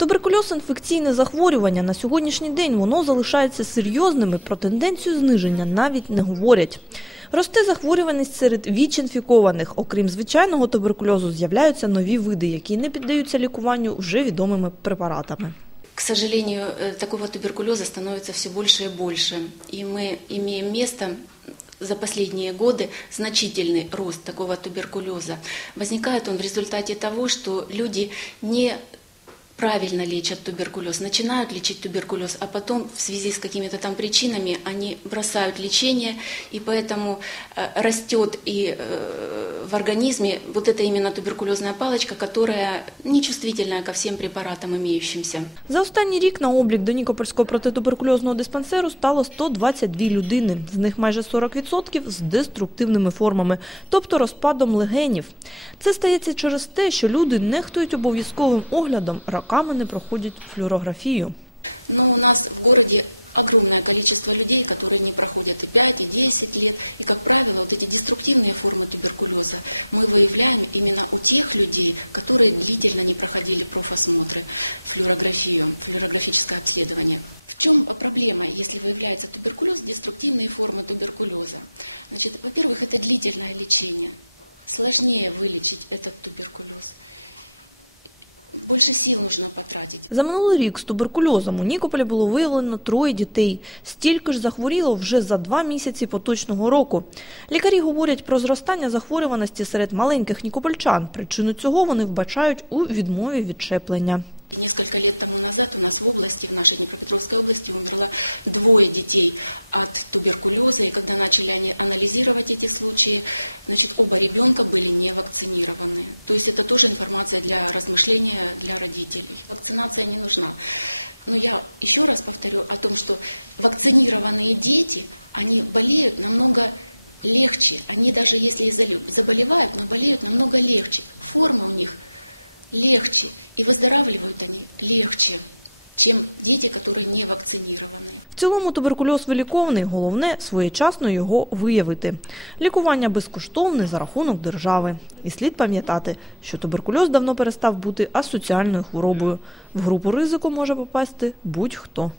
Туберкульоз – інфекційне захворювання. На сьогоднішній день воно залишається серйозними, про тенденцію зниження навіть не говорять. Росте захворюваність серед ВІЧ-інфікованих. Окрім звичайного туберкульозу, з'являються нові види, які не піддаються лікуванню вже відомими препаратами. К сожалению, э, такого туберкулеза становится все больше и больше. И мы имеем место за последние годы значительный рост такого туберкулеза. Возникает он в результате того, что люди не правильно лечат туберкулез, начинают лечить туберкулез, а потом в связи с какими-то там причинами они бросают лечение, и поэтому э, растет и э, в организме вот эта именно туберкулезная палочка, которая нечувствительная ко всем препаратам имеющимся. За останній рік на облік до Нікопольського протитуберкульозного диспансеру стало 122 людини. З них майже 40% з деструктивними формами, тобто розпадом легенів. Це стається через те, що люди нехтують обов'язковим оглядом, роками не проходять флюорографію. Но у нас в городе огромное количество людей, которые не проходят и 5, и 10 лет. И, как правило, вот эти деструктивные формы туберкулеза мы выявляем именно у тех людей, которые длительно не проходили профосмотры, флюорографию, флюорографическое обследование. В чем проблема, если выявляется туберкулез, деструктивные формы туберкулеза? Значит, во-первых, это длительное лечение. Сложнее вылечить этот туберкулез. Больше сил нужно потратити. За минулий рік з туберкульозом у Нікополі було виявлено троє дітей. Стільки ж захворіло вже за два місяці поточного року. Лікарі говорять про зростання захворюваності серед маленьких нікопольчан. Причину цього вони вбачають у відмові від щеплення. Несколько лет тому назад у нас в области, в нашей Днепропетровской области, умерло двое детей от туберкулеза. И когда начали они анализировать эти случаи, значит, оба ребенка были не вакцинированы. То есть это тоже информация для размышления для родителей. Вакцинация не нужна. Но я еще раз повторю о том, что вакцинированные дети, они болеют намного легче. Они даже если и заболевают, но болеют намного легче. Формы у них легче, и выздоравливают они легче, чем дети, которые не вакцинированы. В цілому туберкульоз виліковний, головне своєчасно його виявити. Лікування безкоштовне за рахунок держави. І слід пам'ятати, що туберкульоз давно перестав бути асоціальною хворобою. В групу ризику може попасти будь-хто.